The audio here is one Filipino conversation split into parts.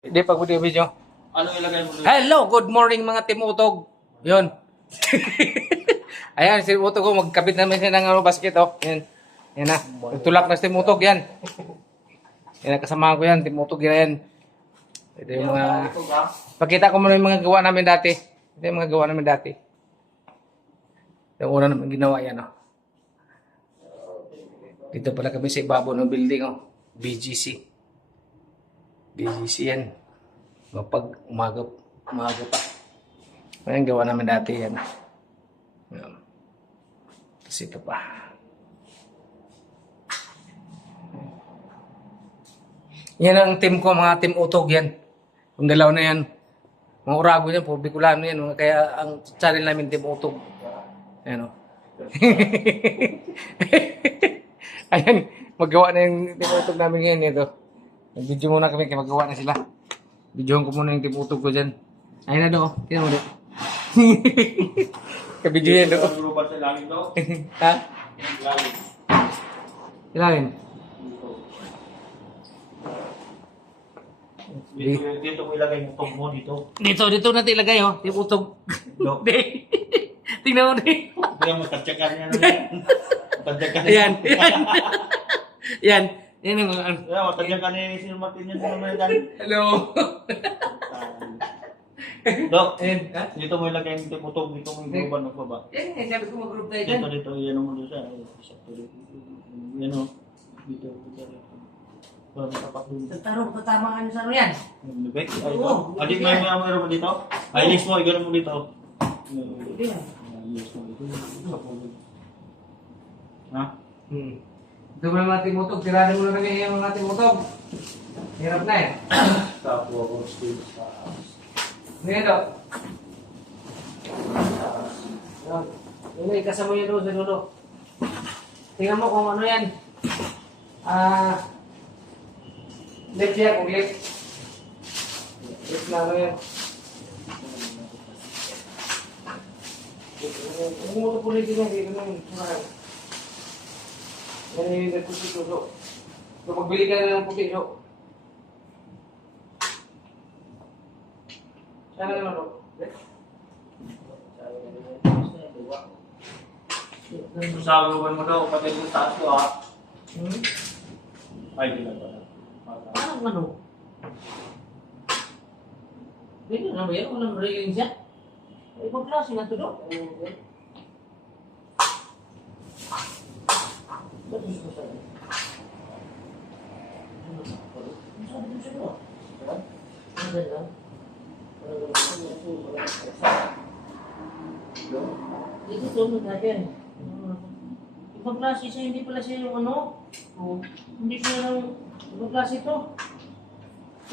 Hindi pag video. Ano ilagay mo doon? Hello, good morning mga timutog. Yun. Ayan, si Utog ko, magkabit naman siya ng basket, oh. Yan. Yan na. Tulak na si Timutog, yan. Yan, kasama ko yan, Timutog yan. Ito yung mga... Pakita ko muna yung mga gawa namin dati. Ito yung mga gawa namin dati. Yung una naman ginawa yan, oh. Dito pala kami sa ibabaw ng building, oh. BGC. BGC yan. Pag umaga pa. Ayan, gawa namin dati yan. Ayan. Tapos ito pa. Yan ang team ko, mga team Utog yan. Yung dalaw na yan. Mga Urago yan, puro Bicolano yan. Kaya ang channel namin team Utog. Ayan o. Ayan, magawa na yung team Utog namin ngayon. Ito. Nag-video muna kami, kaya magawa na sila. Videohan ko muna yung team Utog ko dyan. Ayun na do. Tingnan mo do. Kabidyo yan do. Ang lupa sa langit daw? Ha? Langit. Ilalim. Dito ko ilagay yung tog mo dito. Dito natin ilagay oh. Team Utog. Do. Tingnan mo din. Kaya matadyakan niya na yan. Matadyakan niya. Ayan. Yan. Yan yung mga ano. Kaya matadyakan niya yung Sir Martin yan. Hello. Dok, Ayan. Ha? dito mo ilagay yung tog, dito mo yung gruban ng baba. Yan, sabi ko mag-group tayo dyan. Dito, yan mo doon siya. Yan o. Dito. Para matapak doon. Tarong katamaan sa ano yan. Bek, ay ito. Oo, Adik mo yung meron mo dito. Ay, list mo, igano mo dito. List mo dito. Ha? Ito mo lang mga timutog. Tirada mo na kami yung mga timutog. Hirap na eh. Tapo ako, Steve. Ano yan daw? Yung ikasama yun doon sa dulo. Tingnan mo kung ano yan. Left yan, kung left. Left na ano yan. Huwag mo ito pulitin yan, dito na yun. Yan yung nagpusi-tuso. So, pagbili ka na ng puti, so. Sana naman ito. Sasaguban mo daw, pati yung taas ko ha. Ay, di na ba? Parang ano? Hindi na ba yan? Walang railing siya? Ibang klase na ito doon. Ba't gusto ko sa'yo? Ano sabi ko sa'yo? Ano ba? Dito ito, nagkakyan. Ibang klase siya, hindi pala siya yung ano. Hindi siya yung ibang klase ito.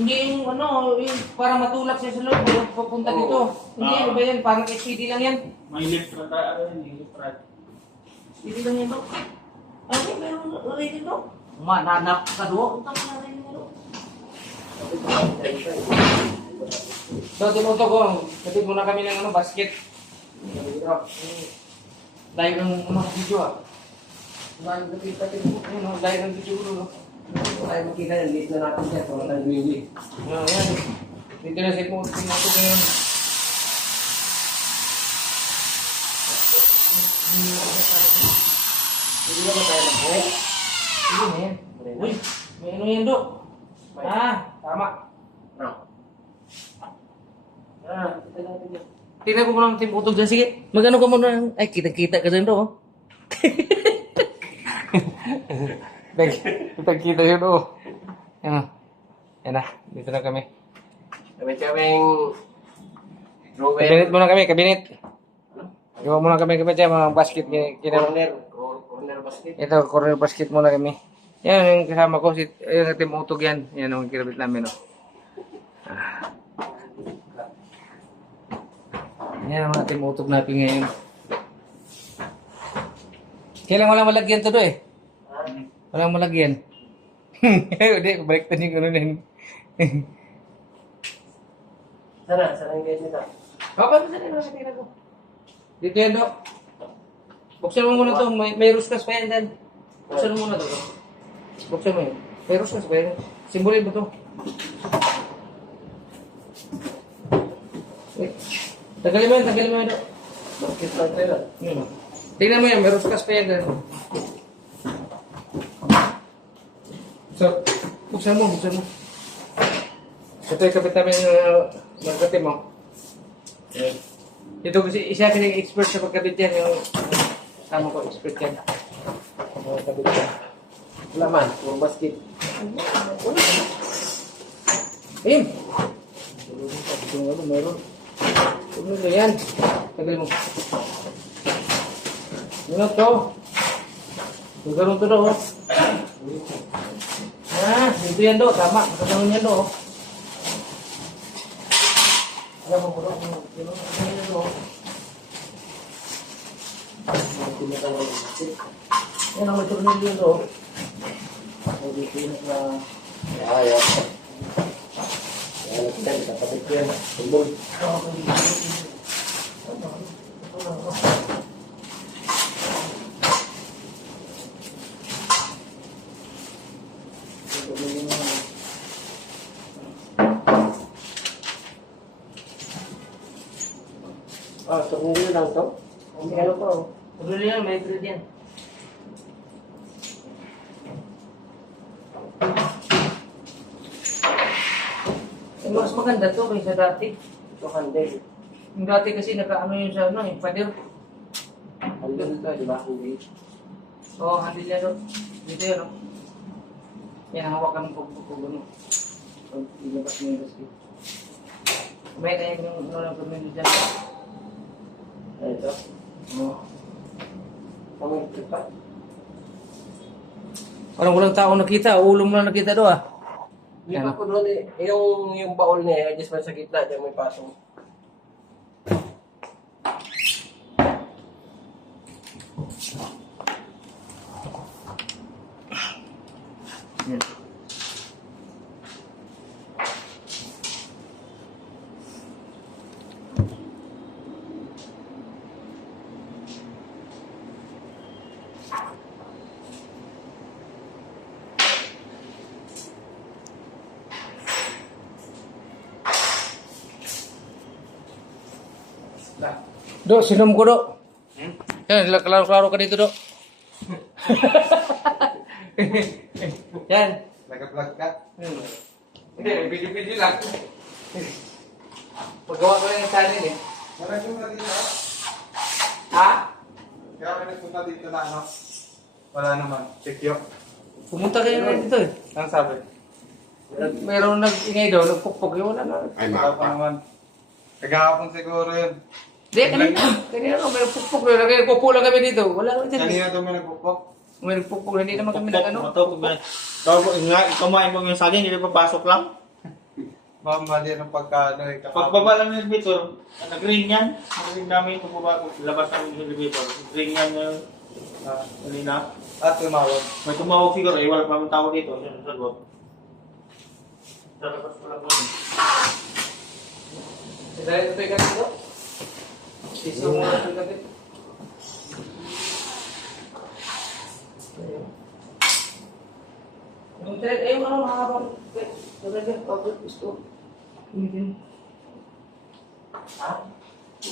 Hindi yung ano, yung para matulak siya sa loob, papunta dito. Hindi, ano ba yan? Parang SPD lang yan. May lift na tayo, ano yun, lift rod. SPD lang yan, Dok. Ano, meron rating, Dok? Mananap ka, Dok. Ang tama na rin mo, Dok. So, tumuto ko. Kapit muna kami ng ano, basket. Dahil ng ano, video ah. Dahil ng video ulo. Dahil makita yan, late na natin dyan. Kung natin bibili. Ayan. Dito na set mo. Tumuto ko yun. Hindi na ba tayo mag-buhay? Hindi na yan. Uy, may ano yan, Dok? Tama. Tingnan ko muna ang timputog dyan. Sige, magano ka muna. Ay, kitang-kita ka dyan, do. Kitang-kita yun, do. Yan. Yan na. Dito na kami. Kaming drawer. Kabinet muna kami, kabinet. Iwan muna kami dyan, mga basket. Corner basket. Ito, corner basket muna kami. Yan, yung kasama ko. Yung timputog yan. Yan ang kinabit namin, no. Yan ang mga timutog natin ngayon. Kailan walang malagyan to do eh? Walang malagyan. Hindi, balik tayo yung ano na yun. Sana yung guys nito. Paano saan yung tingnan ko? Dito yan do. Buksan mo muna to. May ruskas pa yan dyan. Buksan mo muna to. Buksan mo yun. May ruskas pa yan. Simbolin mo to. Tagalin mo yun. Bakit lang tayo? Yun. Tingnan mo yan, meron sa kaspa yan. ganun. So, buksan mo. Ito yung kapit namin ng kapit mo. Ito kasi isa kasi expert sa pagkabit yan. Yung tama ko, expert yan. Pagkabit yan. Wala man, puro basket. Ayun! Meron. Ano na yan? Tagal mo. Ano to? Magkaroon to do. Ito yan do. Tama. Magkaroon yan do. Alam mo do. Ano do? Yan ang magkaroon yan do. Ayaw. Ayaw kita, kapatid ko yan. Tumbol. Tumbol lang to? Ano po? Tuloy yan. May thread yan. Mas maganda to kaysa dati. Ito handle. Yung dati kasi nakaano yun sa ano yung pader. Handle to, di ba? Handle. Oo, handle yan doon. Dito yun, no? Yan, hawakan mo pag ano. Pag ilabas mo yung basket. May na yun yung ano lang kami dyan. Ito. Oo. Pamilip pa. Parang walang tao nakita, ulo mo lang nakita doon ah. Hindi pa ko doon eh. Yung baul niya, adjustment sa gitna, dyan may pasong. Yan. Do, sinom ko do. Yan, klaro-klaro ka dito do. Yan. Nag-vlog ka? Hindi, video-video lang. Paggawa ko lang ng channel eh. Marami yung dito. Ha? Kaya kami nagpunta dito na ano? Wala naman. Check yun. Pumunta kayo na dito eh. Ang sabi? Meron nag-ingay daw, nagpukpok yun, wala na. Ay, pa naman. Kagahapon siguro yun. Hindi, kanina no, may nagpukpok yun. Nagpupo lang kami dito. Wala naman dyan. Kanina doon may nagbukbok. May nagpukpok, hindi naman kami nag-ano. Kumain mo yung saging, hindi papasok lang. Baka mali ng pagkano eh. Pagbaba lang ng elevator, nag-ring yan. Nag-ring namin pagbaba, labas namin yung elevator. Ring yan yung kanina. At tumawag. May tumawag siguro, wala pa mang tawag dito. Siya nasagot. Sa labas ko lang doon. Dahil ito yung dito. Siso mo na ito yung yung thread, yung ano, mahabang talaga, pagod, gusto. Hindi. Ha?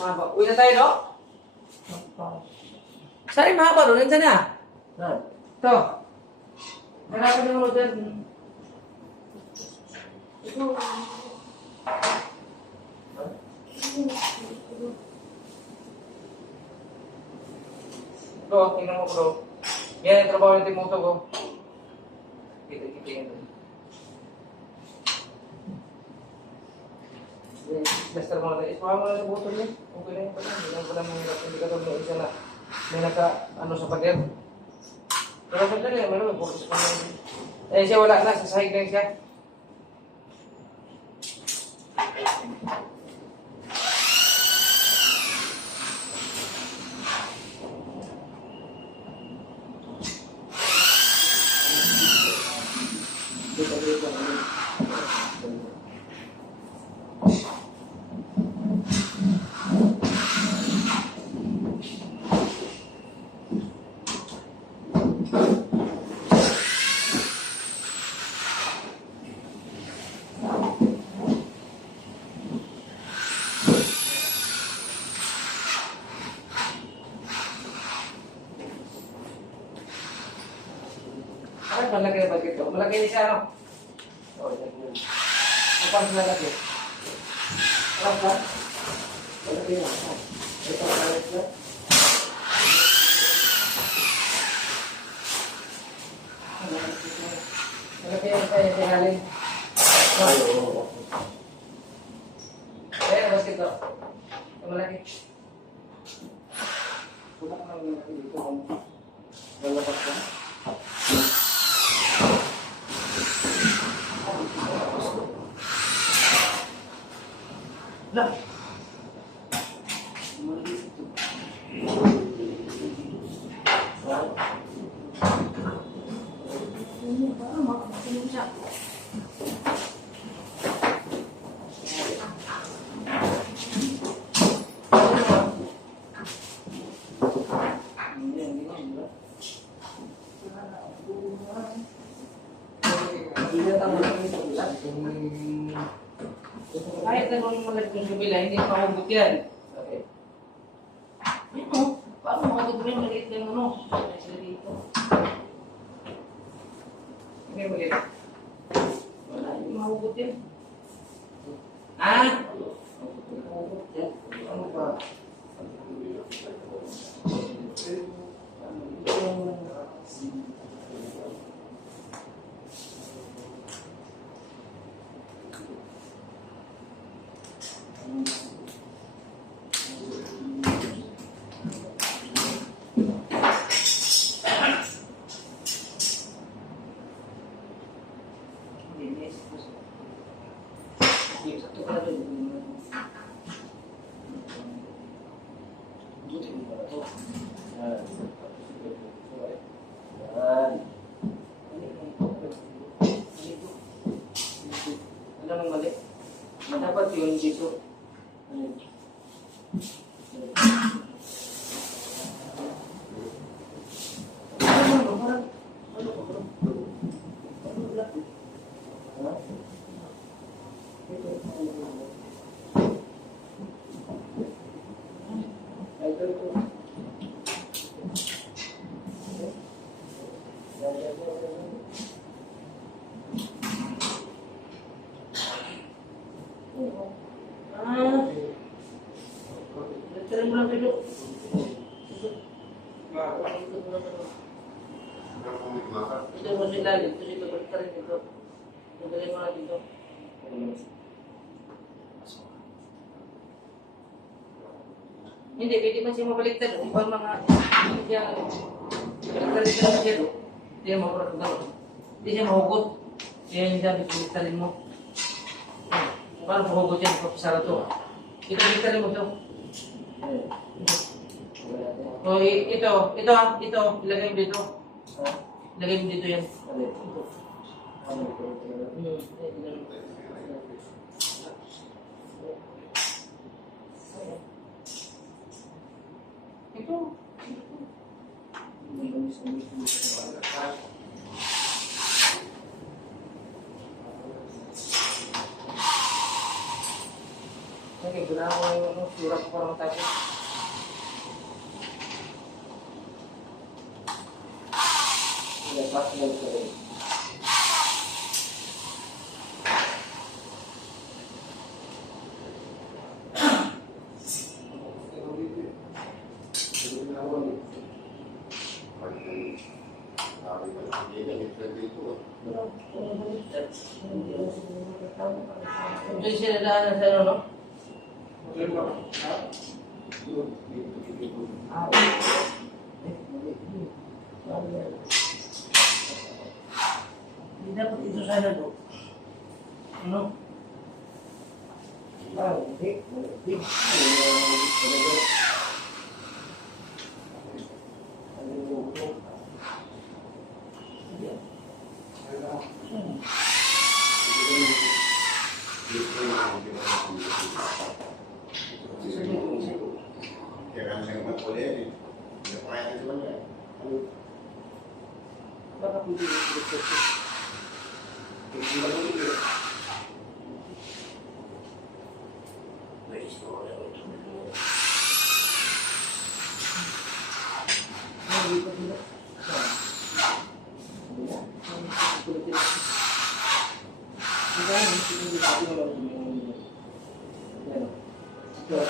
Mahaba. Uwi na tayo, no? Saan yung mahaba doon? Nandiyan na. Ito. Harapan mo dyan. Ito. Bro, tingnan mo bro. Yan ang trabaho ng Timoto ko. Kita-kita yan doon. Basta mo na. Ispahan mo na sa butol niya. Okay na yun pala. Hindi lang pala mahirap. Hindi ka doon may isa na may naka ano sa pader. Pero pala yan. May purpose ko na. Eh siya wala na. Sa sahig lang siya. Lagay niya siya, ano? Oo, lagay niya. Kapag nalagay. Harap ka. Lagay niya. Ito ang kalit niya. Lagay niya tayo sa halin. Kaya, basket ko. Ito malaki. Wala ka nang malaki dito. Lalabas ka. Lah. Kahit naman malagay ng kabila, hindi mahugot yan. Okay. Ano? Paano makagot mo yung maliit na yung ano? Sila dito. Okay, maliit. Wala, hindi mahugot yan. Ha? Mahugot yan. Ano ba? Ano mong mali? Dapat yun dito. Tira mo lang dito. Ito mo sila dito. Dito balik rin dito. Tanggalin mo lang dito. Hindi, pwede man siya mabaliktad. Ibang mga baliktad ka na siya. Hindi siya mahugot. Hindi siya mahugot. Kaya hindi siya baliktadin mo. Paano mahugot yan? Papasara to. Ito baliktadin mo ito. O ito, ilagay mo dito. Ilagay mo dito yan. Ito. Okay, gunahan ko yung sura ko para matapos. Lepas lang sa rin. Diyan siya nadaanan sa ano, no? Hindi dapat ito sana do. Ano? Baka pwede yung Gano'n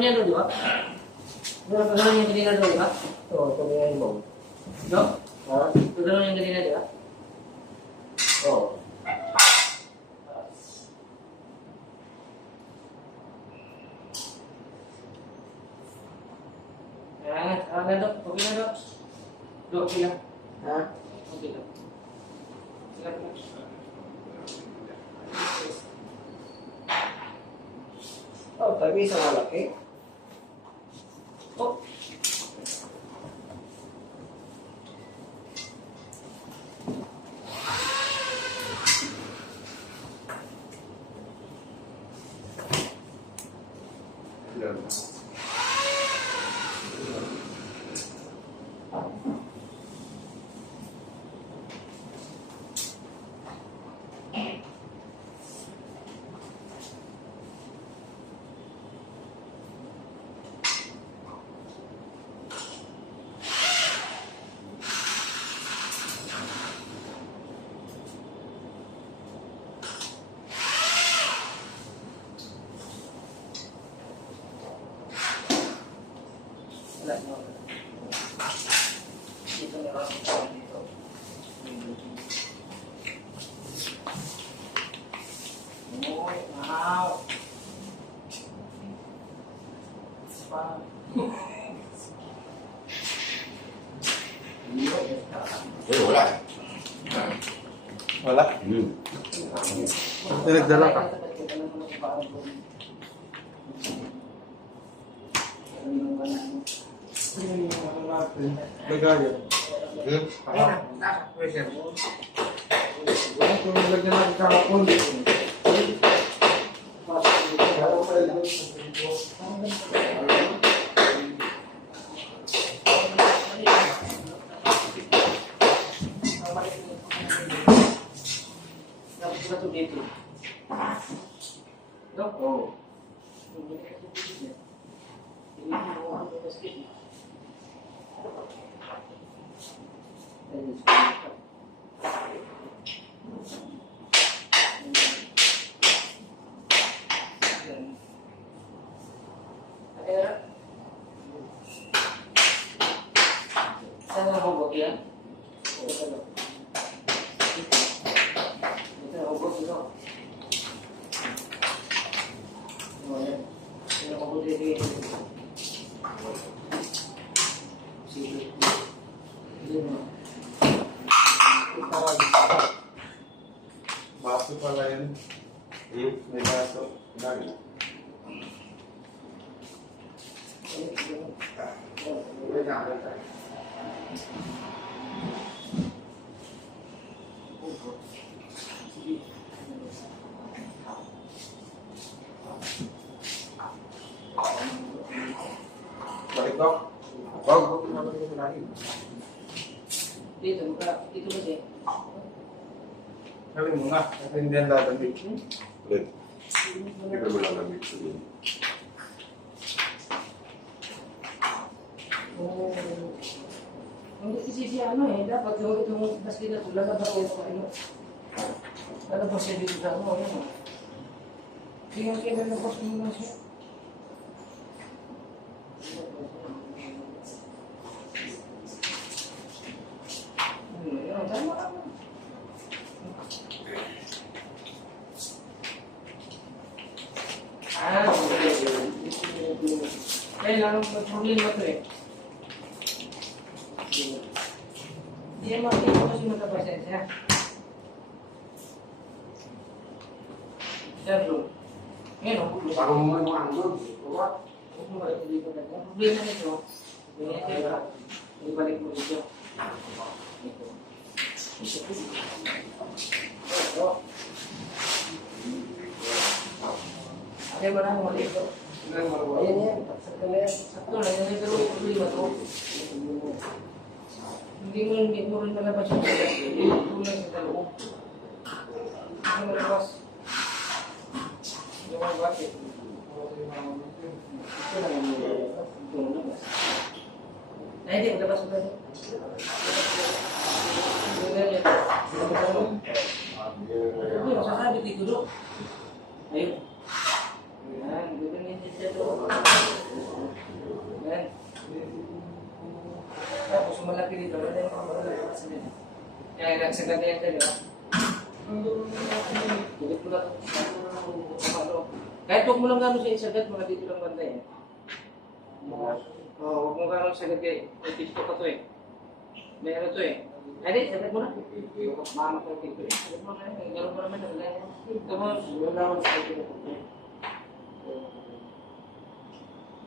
niya doon, di ba? Gano'n niya kanina doon, di ba? Oo, pagkain mo. No? Ha? Gano'n niya kanina, di ba? Oo. Na, Dok. Okay na, Dok. Dok, okay lang. Ha? Okay lang. Sige lang. Oh, tabi sa malaki. Oh. Dito na lang dito. Oy, wow. Pa. Wala. Wala. Nagdala ka. Lagaya. Ayun na. Pressure. Kung nilagyan natin kahapon. Dapat sila to dito. No? Oo. Saan ang hubog yan? Ito ang hubog dito. Ayan. Ito ang hubog dito. Sige. Hindi mo. Baso pala yan. May baso. Dami. Dito, dito kasi. Sabi mo nga, at hindi yan lalabig. Ulit. Hindi ka malamig sa din. Hindi kasi siya dapat yung itong basket na ito, lalabas ko sa ano. Lalabas siya dito sa ano, yan o. Tingnan kayo lalabas mo na siya. Tama ka. Kailangan mag-problema ito eh. Hindi naman ito kasi magkapasensya. Sir, ngayon o. Parang mo mga ano. Huwag mo balik dito na. Ang problema nito, ibalik mo dito. Ito. Ito. Kaya mo na mali ito. Ayan yan. Sakto lang. Yan pero yung problema ito. Hindi mo rin malabas yung tulay sa kaloob. Hindi mo malabas. Hindi mo malabas eh. Ito lang yung malabas. Ito lang malabas. Ay, hindi. Malabas mo tayo. Ito lang yan. Ito yung sasabi dito do. Ayun. Ayan. Ito lang yan dito. Ayan. Tapos malaki dito. Wala yung mga sa dito. Kaya nagsagad na yan dito. Tulit mo na ito. Kahit huwag mo lang gano'n siya isagad, mga dito lang banda yan. Huwag mo gano'n isagad kay dito ka to eh. May ano to eh. Ay di, sagad mo na. Mama ko dito eh. Sagad mo na eh. Gano'n mo naman na wala yan. Tapos, yun naman sa dito.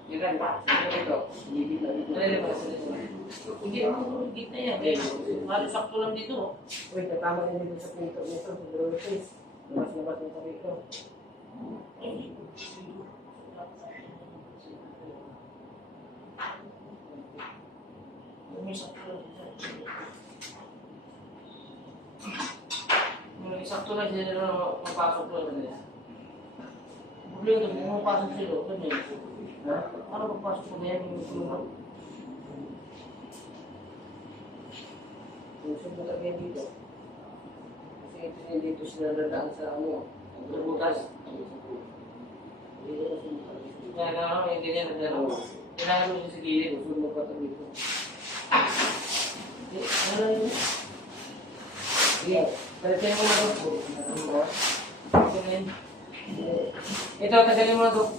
Yun lang ba? Ito. Hindi mo gitna yan. Halos sakto lang dito. Uy, natama din dito sa pinto nito. Labas mo sa dito. Sakto lang sila na mapasok lang. Problema ito, kung mapasok sila, ito niya. Ano papasok mo na yan yung tulungan? Usap mo talaga dito. Kasi ito niya dito sila dadaan sa ano, ang butas. Kaya nga, hindi niya nagdano. Kailangan mo sa gilid, usap mo pa ito dito. Ano lang yun? Sige, tagalin mo na ito. Ito, tagalin mo na ito.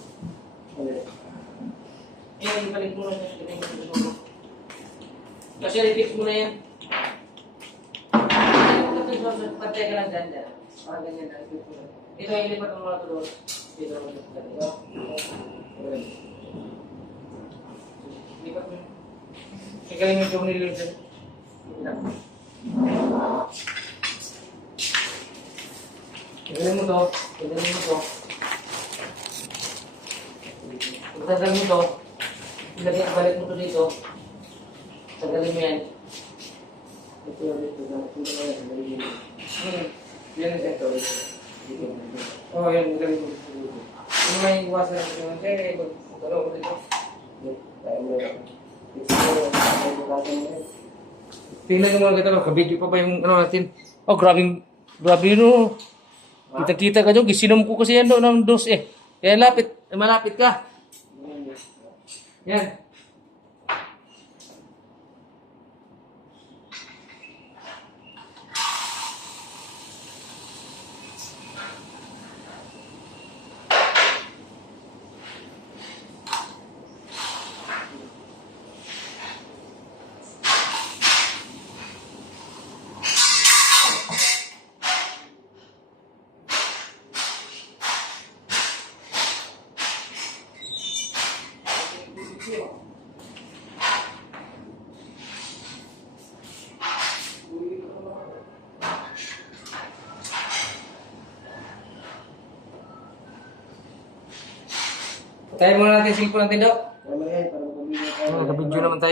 Yan, ibalik mo na siya. Kasi i-fix mo na yan. Pantay ka lang dyan. Parang ganyan na. Ito, ilipat mo na ito doon. Dito naman ito. Ilipat mo. Ikaling mo ito nililun dyan. Ikaling mo ito. Ikaling mo ito. Pagdagal mo ito. Balik mo ito dito. Tagalin mo yan. Ito yung dito. Yan ang ito. Oo, yan. Tagalin mo dito. Yung may iwasan na ito. Kaya magdalaw ko dito. Tingnan nyo mga kita. Kabidyo pa ba yung ano natin? Oh, grabe no. Kita-kita ka dyan. Gisinom ko kasi yan doon ng dos eh. Kaya malapit ka. Yan. Tayo muna natin yung cellphone natin daw. Tama yan, para magpabili tayo. Naka-video naman tayo.